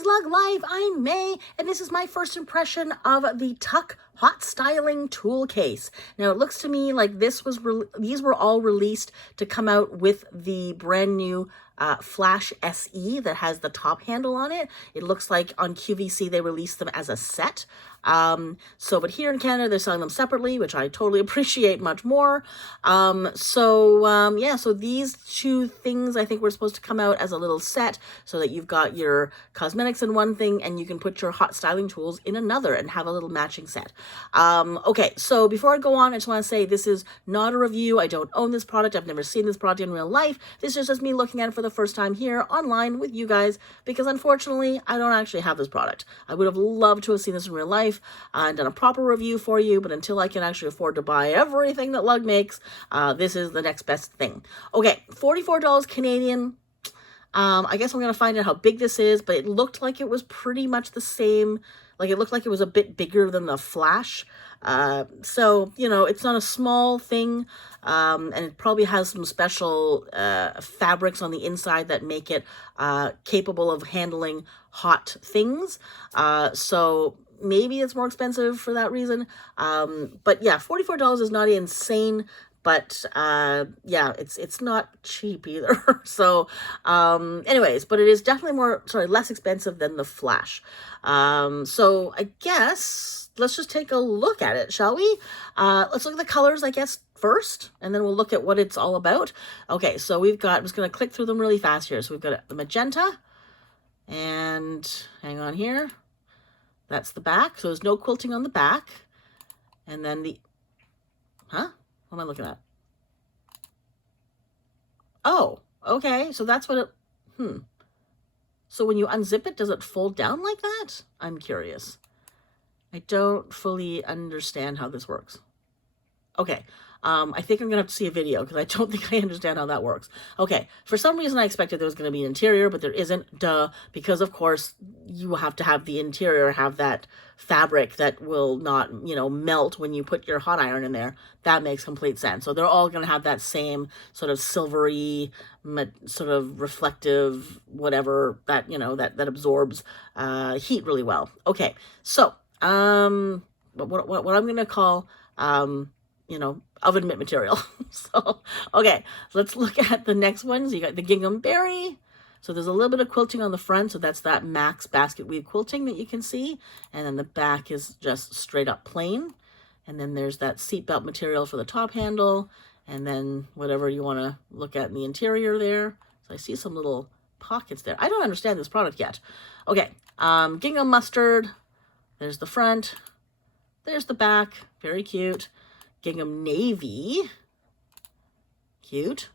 May's Lug Life. I'm May, and this is my first impression of the Tuck Hot Styling Tool Case. Now, it looks to me like these were all released to come out with the brand new Flash SE that has the top handle on it. It looks like on QVC they released them as a set. But here in Canada they're selling them separately, which I totally appreciate much more. So these two things I think were supposed to come out as a little set so that you've got your cosmetics in one thing and you can put your hot styling tools in another and have a little matching set. Okay, so before I go on, I just want to say this is not a review. I don't own this product. I've never seen this product in real life. This is just me looking at it for the first time here online with you guys because unfortunately I don't actually have this product. I would have loved to have seen this in real life and done a proper review for you, but until I can actually afford to buy everything that Lug makes, this is the next best thing. Okay, $44 Canadian. I guess I'm going to find out how big this is, but it looked like it was pretty much the same. Like it looked like it was a bit bigger than the Flash. So, you know, it's not a small thing. And it probably has some special fabrics on the inside that make it capable of handling hot things. So maybe it's more expensive for that reason. But yeah, $44 is not insane. But yeah, it's not cheap either. So anyways, but it is definitely less expensive than the Flash. So I guess let's just take a look at it, shall we? Let's look at the colors, I guess, first, and then we'll look at what it's all about. Okay, so I'm just going to click through them really fast here. So we've got the magenta, and hang on here. That's the back. So there's no quilting on the back. And then what am I looking at? Oh, okay. So that's what So when you unzip it, does it fold down like that? I'm curious. I don't fully understand how this works. Okay. I think I'm going to have to see a video because I don't think I understand how that works. Okay. For some reason, I expected there was going to be an interior, but there isn't. Duh. Because, of course, you have to have the interior have that fabric that will not, you know, melt when you put your hot iron in there. That makes complete sense. So they're all going to have that same sort of silvery, sort of reflective, whatever, that, you know, that absorbs heat really well. Okay. So, what I'm going to call, you know, oven mitt material. So, okay, let's look at the next ones. You got the gingham berry. So there's a little bit of quilting on the front. So that's that Max basket weave quilting that you can see. And then the back is just straight up plain. And then there's that seatbelt material for the top handle. And then whatever you want to look at in the interior there. So I see some little pockets there. I don't understand this product yet. Okay, gingham mustard. There's the front. There's the back. Very cute. Gingham navy, cute.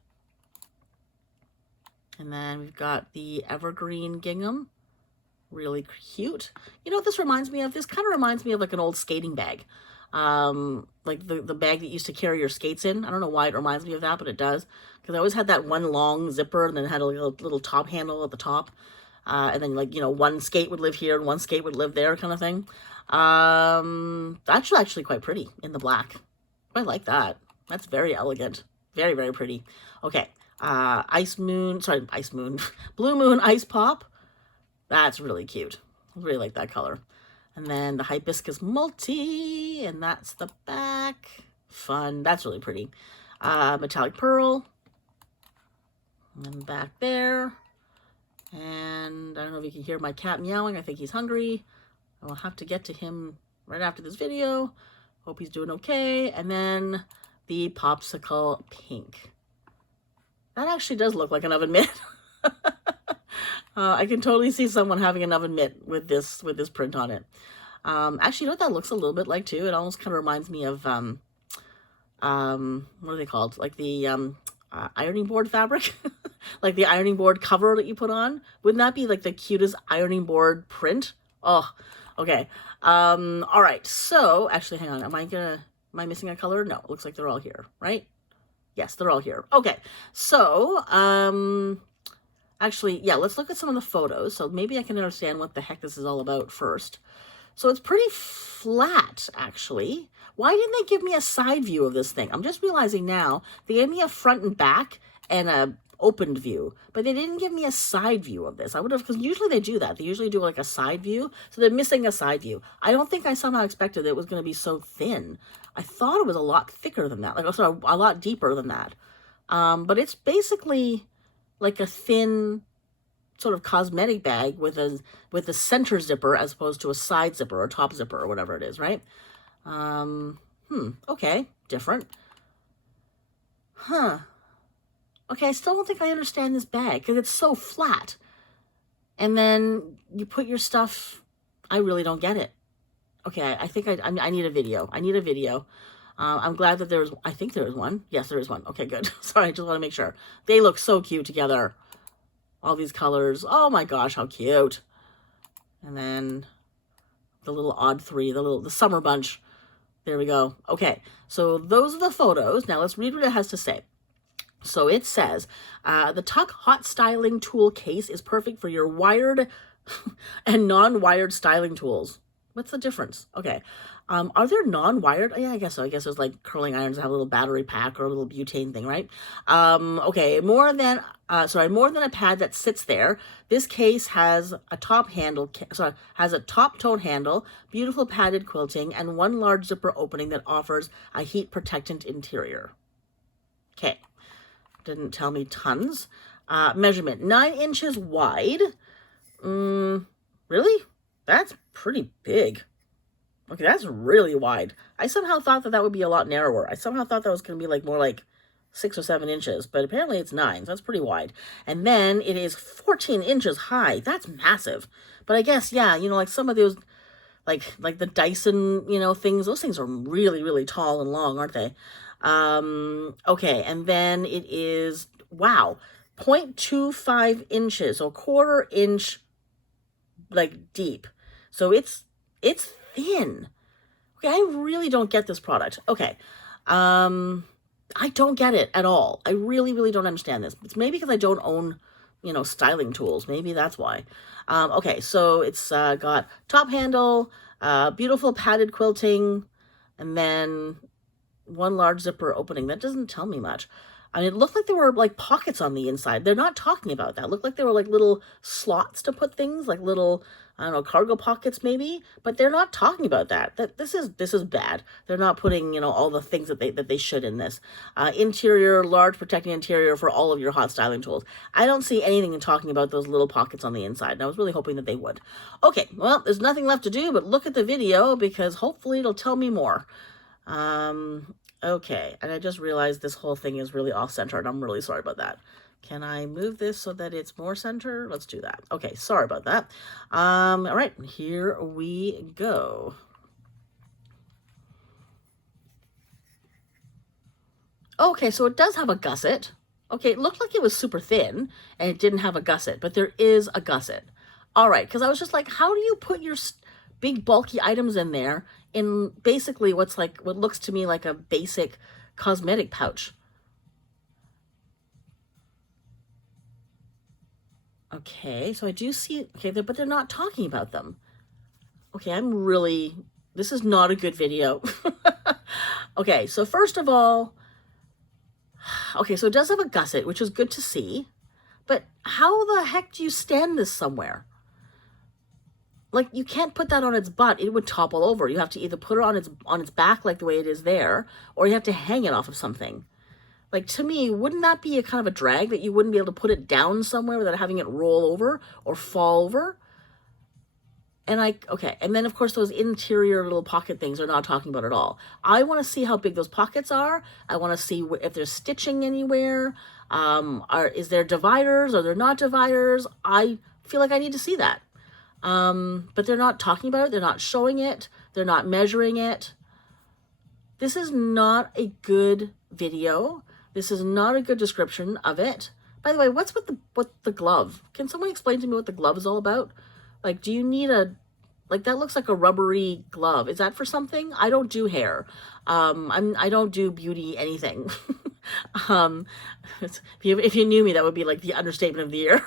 And then we've got the evergreen gingham, really cute. You know what this reminds me of? This kind of reminds me of like an old skating bag, like the bag that you used to carry your skates in. I don't know why it reminds me of that, but it does, because I always had that one long zipper and then had a little top handle at the top, and then, like, you know, one skate would live here and one skate would live there, kind of thing. Actually quite pretty in the black. I like that. That's very elegant. Very, very pretty. Okay. Blue Moon Ice Pop. That's really cute. I really like that color. And then the Hibiscus Multi, and that's the back. Fun. That's really pretty. Metallic Pearl. And then back there. And I don't know if you can hear my cat meowing. I think he's hungry. I will have to get to him right after this video. Hope he's doing okay. And then the popsicle pink. That actually does look like an oven mitt. I can totally see someone having an oven mitt with this print on it. Actually, you know what that looks a little bit like too? It almost kind of reminds me of what are they called? Like the ironing board fabric, like the ironing board cover that you put on. Wouldn't that be like the cutest ironing board print? Oh, okay. All right. So actually, hang on. Am I missing a color? No, it looks like they're all here, right? Yes, they're all here. Okay. So, actually, yeah, let's look at some of the photos. So maybe I can understand what the heck this is all about first. So it's pretty flat, actually. Why didn't they give me a side view of this thing? I'm just realizing now they gave me a front and back and opened view, but they didn't give me a side view of this. I would have, because usually they do that. They usually do like a side view. So they're missing a side view. I don't think I somehow expected that it was going to be so thin. I thought it was a lot thicker than that. Like, sorry, a lot deeper than that. But it's basically like a thin sort of cosmetic bag with a center zipper as opposed to a side zipper or top zipper or whatever it is, right? Okay, different. Okay, I still don't think I understand this bag because it's so flat. And then you put your stuff, I really don't get it. Okay, I think I need a video. I need a video. I'm glad that I think there is one. Yes, there is one. Okay, good. Sorry, I just want to make sure. They look so cute together. All these colors. Oh my gosh, how cute. And then the little odd three, the summer bunch. There we go. Okay, so those are the photos. Now let's read what it has to say. So it says, the Tuck Hot Styling Tool Case is perfect for your wired and non-wired styling tools. What's the difference? Okay. Are there non-wired? Yeah, I guess so. I guess there's like curling irons that have a little battery pack or a little butane thing, right? Okay. More than a pad that sits there. This case has a top tone handle, beautiful padded quilting, and one large zipper opening that offers a heat protectant interior. Okay. Didn't tell me tons. Measurement, 9 inches wide. Really? That's pretty big. Okay, that's really wide. I somehow thought that would be a lot narrower. I somehow thought that was going to be like more like 6 or 7 inches, but apparently it's 9, so that's pretty wide. And then it is 14 inches high. That's massive. But I guess, yeah, you know, like some of those, like the Dyson, you know, things, those things are really, really tall and long, aren't they? Okay, and then it is, wow, 0.25 inches, so 1/4 inch, like, deep. So it's thin. Okay, I really don't get this product. Okay, I don't get it at all. I really, really don't understand this. It's maybe because I don't own, you know, styling tools. Maybe that's why. Okay, so it's got top handle, beautiful padded quilting, and then one large zipper opening. That doesn't tell me much. I mean, it looked like there were like pockets on the inside. They're not talking about that. It looked like there were like little slots to put things, like little, I don't know, cargo pockets maybe, but they're not talking about that. This is bad. They're not putting, you know, all the things that they should in this. Interior, large protecting interior for all of your hot styling tools. I don't see anything talking about those little pockets on the inside, and I was really hoping that they would. Okay, well, there's nothing left to do but look at the video because hopefully it'll tell me more. Okay, and I just realized this whole thing is really off-center, and I'm really sorry about that. Can I move this so that it's more center? Let's do that. Okay, sorry about that. All right, here we go. Okay, so it does have a gusset. Okay, it looked like it was super thin, and it didn't have a gusset, but there is a gusset. All right, because I was just like, how do you put your big bulky items in there in basically what looks to me like a basic cosmetic pouch? Okay, so I do see, okay, but they're not talking about them. Okay, this is not a good video. Okay, so first of all, okay, so it does have a gusset, which is good to see, but how the heck do you stand this somewhere? Like, you can't put that on its butt. It would topple over. You have to either put it on its back like the way it is there, or you have to hang it off of something. Like, to me, wouldn't that be a kind of a drag that you wouldn't be able to put it down somewhere without having it roll over or fall over? And okay, and then of course those interior little pocket things are not talking about at all. I want to see how big those pockets are. I want to see if there's stitching anywhere. Is there dividers? Are there not dividers? I feel like I need to see that. But they're not talking about it. They're not showing it. They're not measuring it. This is not a good video. This is not a good description of it. By the way, what's with the glove? Can someone explain to me what the glove is all about? Like, do you need that looks like a rubbery glove. Is that for something? I don't do hair. I don't do beauty anything. If you knew me, that would be like the understatement of the year.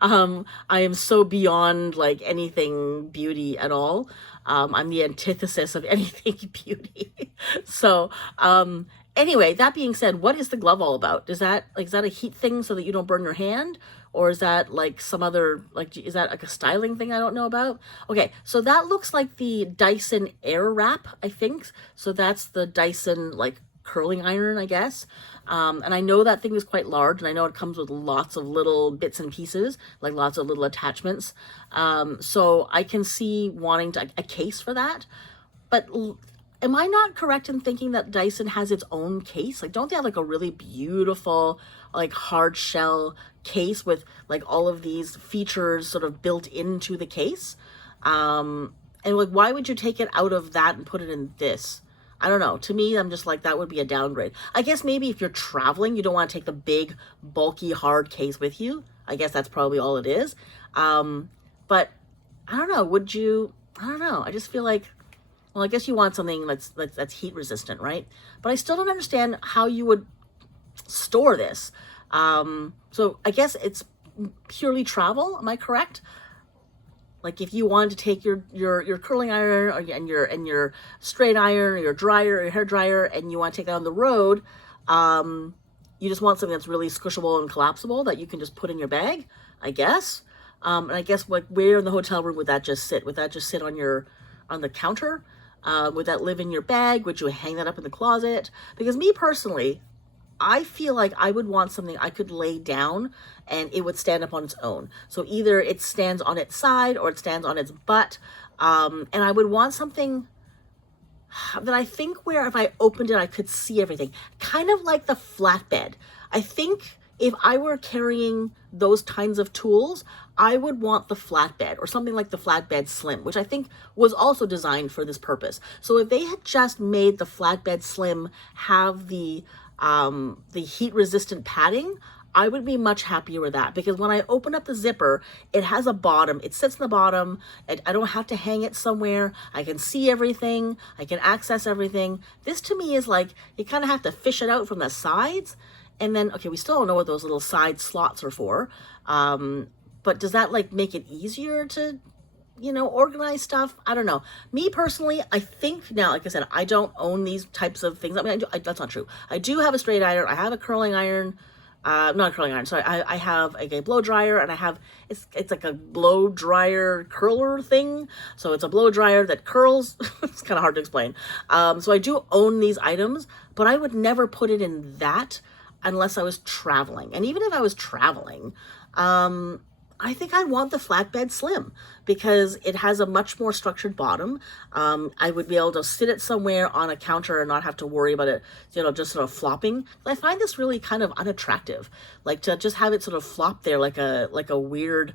I am so beyond like anything beauty at all. I'm the antithesis of anything beauty. So, Anyway, that being said, what is the glove all about? Is that a heat thing so that you don't burn your hand? Or is that like some other, like, is that like a styling thing I don't know about? Okay, so that looks like the Dyson Airwrap, I think. So that's the Dyson, like, curling iron, I guess. And I know that thing is quite large, and I know it comes with lots of little bits and pieces, like lots of little attachments. So I can see wanting a case for that. But am I not correct in thinking that Dyson has its own case? Like, don't they have like a really beautiful, like, hard shell case with like all of these features sort of built into the case? And like, why would you take it out of that and put it in this? I don't know. To me, I'm just like, that would be a downgrade. I guess maybe if you're traveling, you don't want to take the big, bulky, hard case with you. I guess that's probably all it is. But I don't know. Would you? I don't know. I just feel like, well, I guess you want something that's heat resistant, right? But I still don't understand how you would store this. So I guess it's purely travel. Am I correct? Like, if you wanted to take your curling iron and your straight iron or your dryer or your hair dryer, and you want to take that on the road, you just want something that's really squishable and collapsible that you can just put in your bag, I guess. And I guess, like, where in the hotel room would that just sit? Would that just sit on the counter? Would that live in your bag? Would you hang that up in the closet? Because me personally, I feel like I would want something I could lay down and it would stand up on its own. So either it stands on its side or it stands on its butt. And I would want something that I think where if I opened it, I could see everything. Kind of like the flatbed. I think if I were carrying those kinds of tools, I would want the flatbed or something like the flatbed slim, which I think was also designed for this purpose. So if they had just made the flatbed slim have the heat resistant padding, I would be much happier with that, because when I open up the zipper, it has a bottom, it sits in the bottom, and I don't have to hang it somewhere. I can see everything, I can access everything. This to me is like, you kind of have to fish it out from the sides. And then, okay, we still don't know what those little side slots are for. But does that like make it easier to, organize stuff? I don't know. Me personally, I think now, like I said, I don't own these types of things. I mean, that's not true. I do have a straight iron. I have a curling iron. Not a curling iron, sorry. I have like a blow dryer, and I have, it's like a blow dryer curler thing. So it's a blow dryer that curls. It's kind of hard to explain. So I do own these items, but I would never put it in that unless I was traveling. And even if I was traveling, I think I'd want the flatbed slim because it has a much more structured bottom. I would be able to sit it somewhere on a counter and not have to worry about it, just sort of flopping. I find this really kind of unattractive, like to just have it sort of flop there like a weird,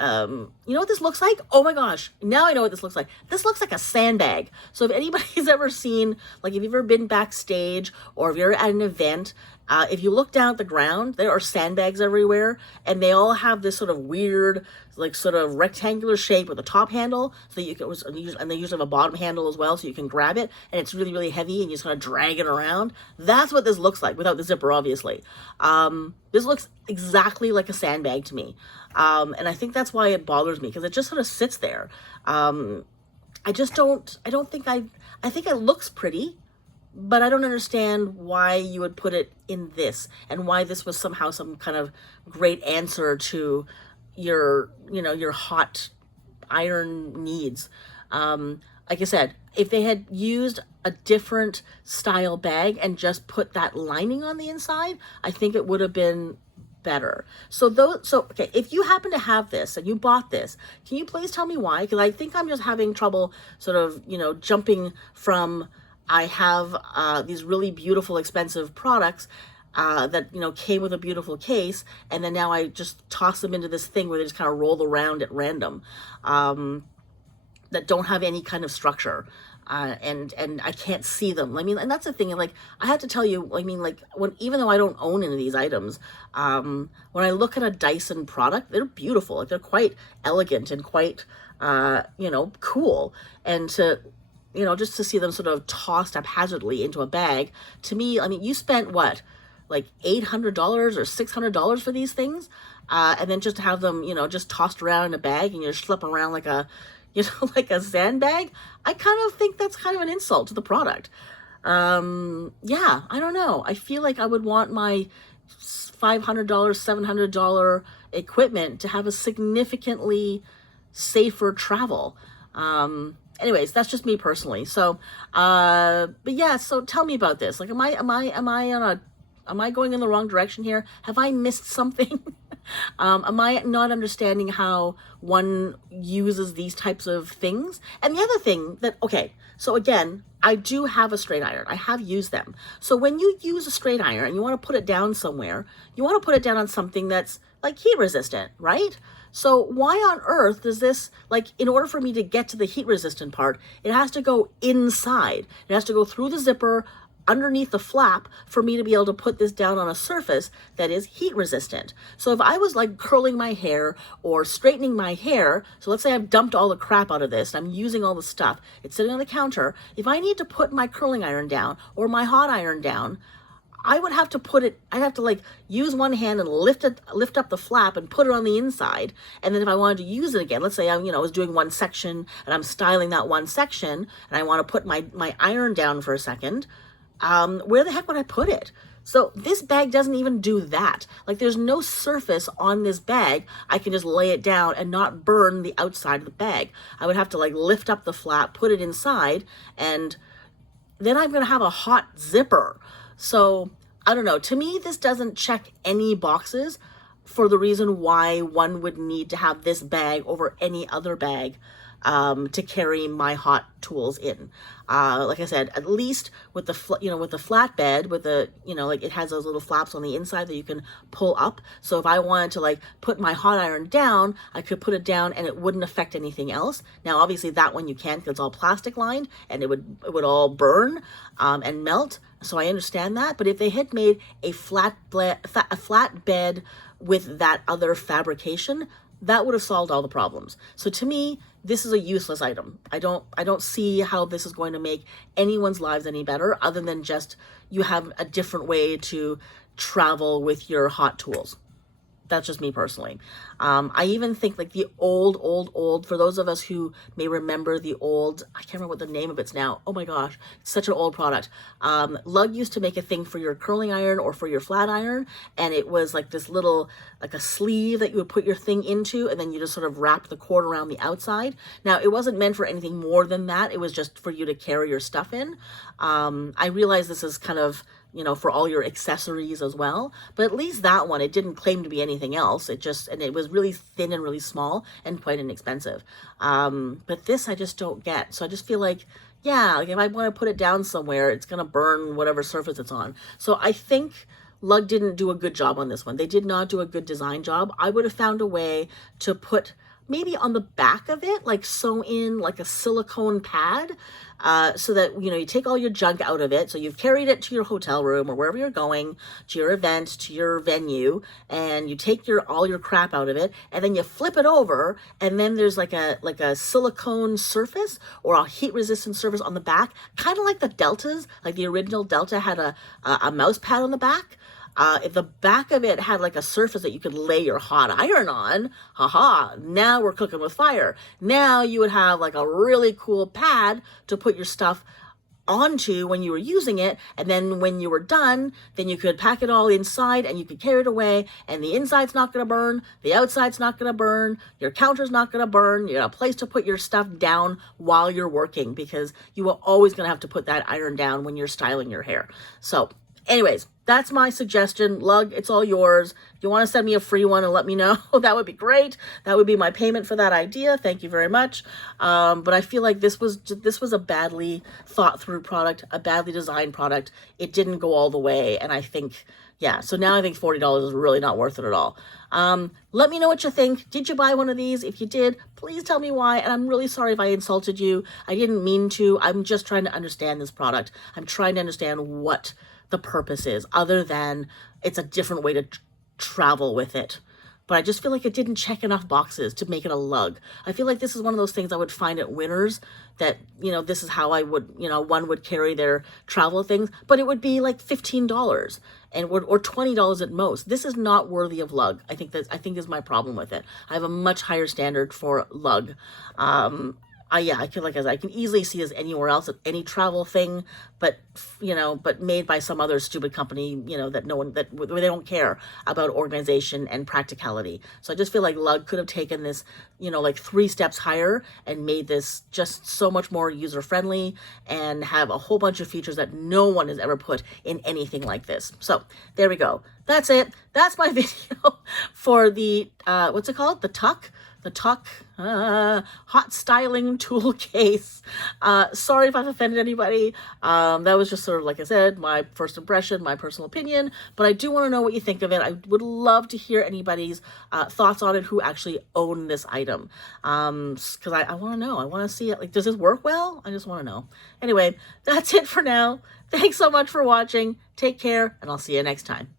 you know what this looks like? Oh my gosh, now I know what this looks like. This looks like a sandbag. So if anybody's ever seen, like if you've ever been backstage or if you're at an event, if you look down at the ground, there are sandbags everywhere, and they all have this sort of weird, like sort of rectangular shape with a top handle, so that you can, and they usually have a bottom handle as well, so you can grab it, and it's really, really heavy, and you just kind of drag it around. That's what this looks like, without the zipper, obviously. This looks exactly like a sandbag to me, and I think that's why it bothers me, because it just sort of sits there. I think it looks pretty, but I don't understand why you would put it in this, and why this was somehow some kind of great answer to your hot iron needs. Like I said, if they had used a different style bag and just put that lining on the inside, I think it would have been better. Okay, if you happen to have this and you bought this, can you please tell me why? Because I think I'm just having trouble sort of, jumping from, I have these really beautiful, expensive products that, came with a beautiful case, and then now I just toss them into this thing where they just kind of roll around at random, that don't have any kind of structure. And I can't see them. I mean, and that's the thing. Like, I have to tell you, I mean, like, even though I don't own any of these items, when I look at a Dyson product, they're beautiful. Like, they're quite elegant and quite, cool. And to, just to see them sort of tossed haphazardly into a bag, to me, I mean, you spent what, like $800 or $600 for these things, and then just to have them, just tossed around in a bag, and you're schlepping around like a, like a sandbag. I kind of think that's kind of an insult to the product. Yeah, I don't know. I feel like I would want my $500, $700 equipment to have a significantly safer travel. Anyways, that's just me personally. So, but yeah, so tell me about this. Like, am I going in the wrong direction here? Have I missed something? Am I not understanding how one uses these types of things? And the other thing that, okay, so again, I do have a straight iron. I have used them. So when you use a straight iron and you want to put it down somewhere, you want to put it down on something that's like heat resistant, right? So why on earth does this, like, in order for me to get to the heat resistant part, it has to go inside. It has to go through the zipper, underneath the flap, for me to be able to put this down on a surface that is heat resistant. So if I was like curling my hair or straightening my hair, so let's say I've dumped all the crap out of this, and I'm using all the stuff, it's sitting on the counter, if I need to put my curling iron down or my hot iron down, I would have to put it, I'd have to like use one hand and lift up the flap and put it on the inside. And then if I wanted to use it again, let's say I was doing one section and I'm styling that one section and I want to put my iron down for a second, where the heck would I put it? So this bag doesn't even do that. Like, there's no surface on this bag. I can just lay it down and not burn the outside of the bag. I would have to like lift up the flap, put it inside, and then I'm going to have a hot zipper. So I don't know. To me, this doesn't check any boxes for the reason why one would need to have this bag over any other bag to carry my hot tools in. Like I said, at least with the with the flatbed, with the like, it has those little flaps on the inside that you can pull up. So if I wanted to like put my hot iron down, I could put it down and it wouldn't affect anything else. Now, obviously that one you can't, because it's all plastic lined and it would all burn and melt. So I understand that. But if they had made a flat bed with that other fabrication, that would have solved all the problems. So to me, this is a useless item. I don't see how this is going to make anyone's lives any better, other than just you have a different way to travel with your hot tools. That's just me personally. I even think like the old, for those of us who may remember the old, I can't remember what the name of it's now. Oh my gosh, it's such an old product. Lug used to make a thing for your curling iron or for your flat iron. And it was like this little, like a sleeve that you would put your thing into, and then you just sort of wrap the cord around the outside. Now, it wasn't meant for anything more than that. It was just for you to carry your stuff in. I realize this is kind of, for all your accessories as well. But at least that one, it didn't claim to be anything else. And it was really thin and really small and quite inexpensive. But this I just don't get. So I just feel like, yeah, like if I want to put it down somewhere, it's going to burn whatever surface it's on. So I think Lug didn't do a good job on this one. They did not do a good design job. I would have found a way to put maybe on the back of it, like sew in like a silicone pad, so that, you take all your junk out of it. So you've carried it to your hotel room or wherever you're going, to your event, to your venue, and you take all your crap out of it, and then you flip it over, and then there's like a silicone surface or a heat resistant surface on the back, kind of like the Deltas, like the original Delta had a mouse pad on the back. If the back of it had like a surface that you could lay your hot iron on, haha, now we're cooking with fire. Now you would have like a really cool pad to put your stuff onto when you were using it, and then when you were done, then you could pack it all inside and you could carry it away, and the inside's not going to burn, the outside's not going to burn, your counter's not going to burn, you got a place to put your stuff down while you're working, because you are always going to have to put that iron down when you're styling your hair. So anyways, that's my suggestion. Lug, it's all yours. If you want to send me a free one and let me know, that would be great. That would be my payment for that idea. Thank you very much. But I feel like this was a badly thought through product, a badly designed product. It didn't go all the way. And I think, yeah, so now I think $40 is really not worth it at all. Let me know what you think. Did you buy one of these? If you did, please tell me why. And I'm really sorry if I insulted you. I didn't mean to. I'm just trying to understand this product. I'm trying to understand what the purpose is, other than it's a different way to travel with it. But I just feel like it didn't check enough boxes to make it a lug. I feel like this is one of those things I would find at Winners, that, this is how I would, one would carry their travel things, but it would be like $15 or $20 at most. This is not worthy of lug. I think is my problem with it. I have a much higher standard for lug. Yeah, I can, like I said, I can easily see this anywhere else at any travel thing, but but made by some other stupid company, that no one that where they don't care about organization and practicality. So I just feel like Lug could have taken this, like 3 steps higher and made this just so much more user friendly and have a whole bunch of features that no one has ever put in anything like this. So there we go. That's it. That's my video for the what's it called? The hot styling tool case. Sorry if I've offended anybody. That was just sort of, like I said, my first impression, my personal opinion, but I do want to know what you think of it. I would love to hear anybody's thoughts on it who actually own this item. Because I want to know. I want to see it. Like, does this work well? I just want to know. Anyway, that's it for now. Thanks so much for watching. Take care, and I'll see you next time.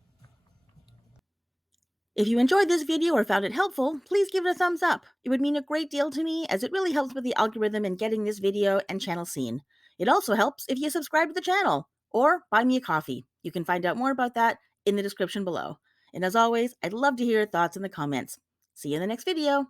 If you enjoyed this video or found it helpful, please give it a thumbs up. It would mean a great deal to me, as it really helps with the algorithm in getting this video and channel seen. It also helps if you subscribe to the channel or buy me a coffee. You can find out more about that in the description below. And as always, I'd love to hear your thoughts in the comments. See you in the next video.